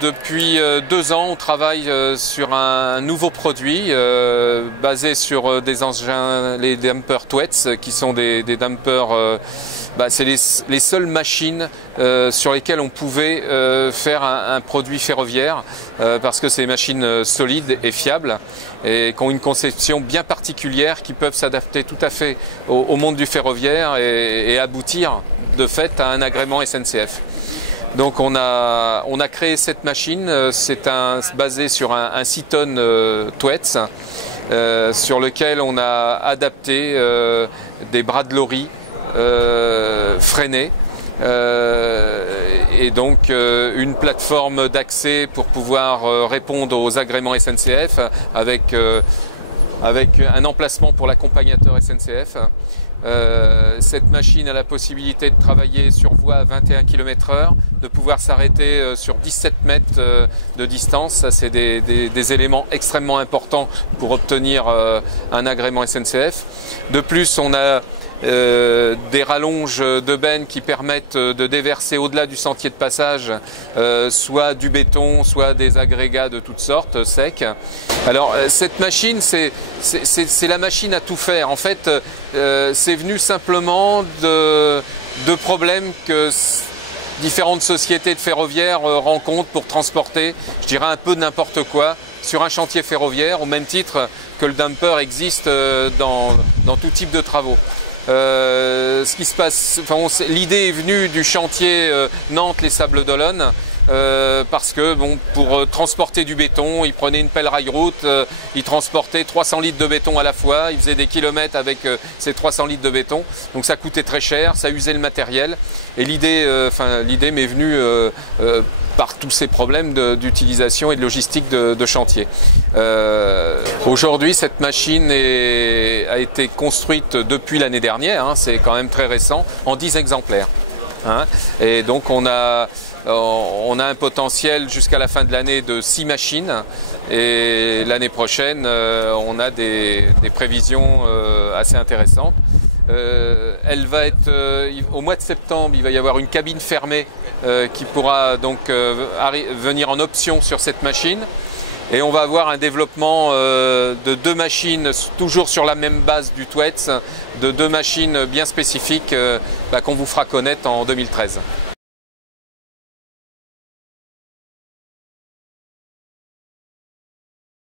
Depuis 2 ans, on travaille sur un nouveau produit basé sur des engins, les dumpers Twets, qui sont des dumpers, c'est les seules machines sur lesquelles on pouvait faire un produit ferroviaire, parce que c'est des machines solides et fiables et qui ont une conception bien particulière, qui peuvent s'adapter tout à fait au monde du ferroviaire et aboutir de fait à un agrément SNCF. Donc on a créé cette machine, c'est basé sur un 6 tonnes Twets, sur lequel on a adapté des bras de lorry freinés, et donc une plateforme d'accès pour pouvoir répondre aux agréments SNCF avec un emplacement pour l'accompagnateur SNCF. Cette machine a la possibilité de travailler sur voie à 21 km/h, de pouvoir s'arrêter sur 17 mètres de distance. Ça, c'est des éléments extrêmement importants pour obtenir un agrément SNCF. De plus, on a des rallonges de benne qui permettent de déverser au-delà du sentier de passage soit du béton, soit des agrégats de toutes sortes secs. Alors cette machine, c'est la machine à tout faire. En fait, c'est venu simplement de problèmes que différentes sociétés de ferroviaires rencontrent pour transporter, je dirais, un peu n'importe quoi sur un chantier ferroviaire, au même titre que le dumper existe dans tout type de travaux. Ce qui se passe, l'idée est venue du chantier Nantes les Sables d'Olonne, parce que pour transporter du béton, ils prenaient une pelle rail-route, ils transportaient 300 litres de béton à la fois, ils faisaient des kilomètres avec ces 300 litres de béton, donc ça coûtait très cher, ça usait le matériel, et l'idée m'est venue par tous ces problèmes d'utilisation et de logistique de chantier. Aujourd'hui, cette machine a été construite depuis l'année dernière, c'est quand même très récent, en 10 exemplaires. Et donc on a un potentiel jusqu'à la fin de l'année de 6 machines, et l'année prochaine on a des prévisions assez intéressantes. Elle va être au mois de septembre, il va y avoir une cabine fermée qui pourra donc venir en option sur cette machine, et on va avoir un développement de 2 machines toujours sur la même base du Twets, de 2 machines bien spécifiques qu'on vous fera connaître en 2013.